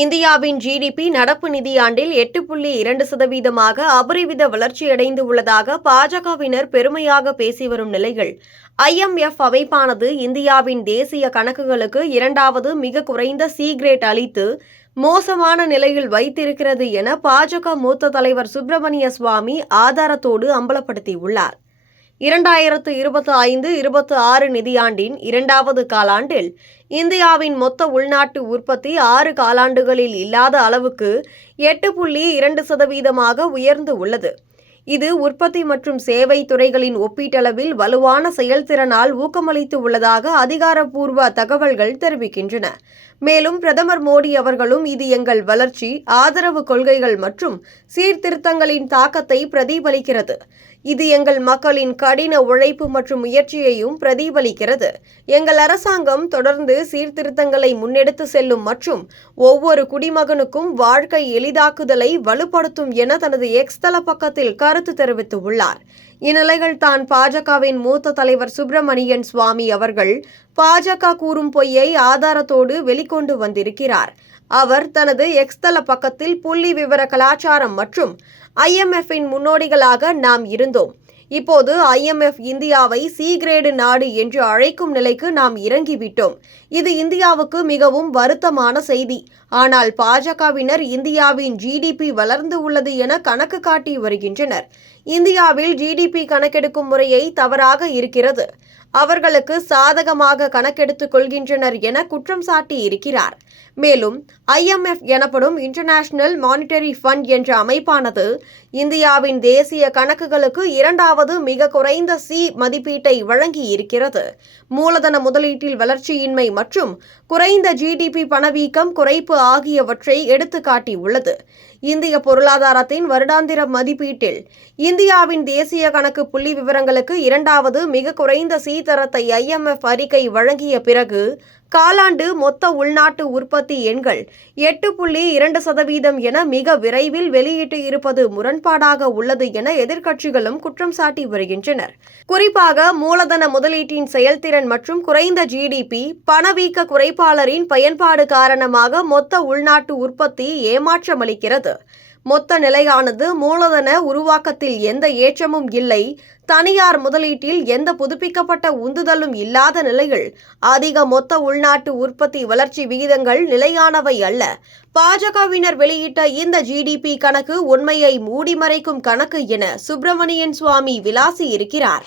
இந்தியாவின் ஜிடிபி நடப்பு நிதியாண்டில் 8.2% அபரிவித வளர்ச்சியடைந்து உள்ளதாக பாஜகவினர் பெருமையாக பேசி வரும் நிலையில், IMF அமைப்பானது இந்தியாவின் தேசிய கணக்குகளுக்கு இரண்டாவது மிக குறைந்த சி கிரேட் அளித்து மோசமான நிலையில் வைத்திருக்கிறது என பாஜக மூத்த தலைவர் சுப்பிரமணிய சுவாமி ஆதாரத்தோடு அம்பலப்படுத்தியுள்ளார். 2025-26 நிதியாண்டின் இரண்டாவது காலாண்டில் இந்தியாவின் மொத்த உள்நாட்டு உற்பத்தி 6 காலாண்டுகளில் இல்லாத அளவுக்கு 8.2% உயர்ந்து உள்ளது. இது உற்பத்தி மற்றும் சேவை துறைகளின் ஒப்பீட்டளவில் வலுவான செயல்திறனால் ஊக்கமளித்து உள்ளதாக அதிகாரப்பூர்வ தகவல்கள் தெரிவிக்கின்றன. மேலும் பிரதமர் மோடி அவர்களும் இது எங்கள் வளர்ச்சி, ஆதரவு கொள்கைகள் மற்றும் சீர்திருத்தங்களின் தாக்கத்தை பிரதிபலிக்கிறது. இது எங்கள் மக்களின் கடின உழைப்பு மற்றும் முயற்சியையும் பிரதிபலிக்கிறது. எங்கள் அரசாங்கம் தொடர்ந்து சீர்திருத்தங்களை முன்னெடுத்து செல்லும் மற்றும் ஒவ்வொரு குடிமகனுக்கும் வாழ்க்கை எளிதாக்குதலை வலுப்படுத்தும் என தனது எக்ஸ் தள பக்கத்தில் கருத்து தெரிவித்துள்ளார். இந்நிலையில் தான் பாஜகவின் மூத்த தலைவர் சுப்பிரமணியன் சுவாமி அவர்கள் பாஜக கூறும் பொய்யை ஆதாரத்தோடு வெளிக்கொண்டு வந்திருக்கிறார். அவர் தனது எக்ஸ் தள பக்கத்தில் புள்ளி விவர கலாச்சாரம் மற்றும் IMF-இன் முன்னோடிகளாக நாம் இருந்தோம். இப்போது IMF இந்தியாவை சி கிரேடு நாடு என்று அழைக்கும் நிலைக்கு நாம் இறங்கிவிட்டோம். இது இந்தியாவுக்கு மிகவும் வருத்தமான செய்தி. ஆனால் பாஜகவினர் இந்தியாவின் ஜிடிபி வளர்ந்து உள்ளது என கணக்கு காட்டி வருகின்றனர். இந்தியாவில் ஜிடிபி கணக்கெடுக்கும் முறையை தவறாக இருக்கிறது. அவர்களுக்கு சாதகமாக கணக்கெடுத்துக் கொள்கின்றனர் என குற்றம் சாட்டி இருக்கிறார். மேலும் IMF எனப்படும் இன்டர்நேஷனல் மானிட்டரி ஃபண்ட் என்ற அமைப்பானது இந்தியாவின் தேசிய கணக்குகளுக்கு இரண்டாவது மிக குறைந்த சி மதிப்பீட்டை வழங்கி இருக்கிறது. மூலதன முதலீட்டில் வளர்ச்சியின்மை மற்றும் குறைந்த ஜிடிபி பணவீக்கம் குறைப்பு ஆகியவற்றை எடுத்துக்காட்டியுள்ளது. இந்திய பொருளாதாரத்தின் வருடாந்திர மதிப்பீட்டில் இந்தியாவின் தேசிய கணக்கு புள்ளி விவரங்களுக்கு இரண்டாவது மிக குறைந்த சி தரத்தை IMF அறிக்கை வழங்கிய பிறகு காலாண்டு மொத்த உள்நாட்டு உற்பத்தி எண்கள் 8.2% என மிக விரைவில் வெளியிட்டு இருப்பது முரண்பாடாக உள்ளது என எதிர்க்கட்சிகளும் குற்றம் சாட்டி வருகின்றனர். குறிப்பாக மூலதன முதலீட்டின் செயல்திறன் மற்றும் குறைந்த ஜிடிபி பணவீக்க குறைப்பாளரின் பயன்பாடு காரணமாக மொத்த உள்நாட்டு உற்பத்தி ஏமாற்றமளிக்கிறது. மொத்த நிலையானது மூலதன உருவாக்கத்தில் எந்த ஏற்றமும் இல்லை. தனியார் முதலீட்டில் எந்த புதுப்பிக்கப்பட்ட உந்துதலும் இல்லாத நிலையில் அதிக மொத்த உள்நாட்டு உற்பத்தி வளர்ச்சி விகிதங்கள் நிலையானவை அல்ல. பாஜகவினர் வெளியிட்ட இந்த ஜிடிபி கணக்கு உண்மையை மூடிமறைக்கும் கணக்கு என சுப்பிரமணியன் சுவாமி விளாசி இருக்கிறார்.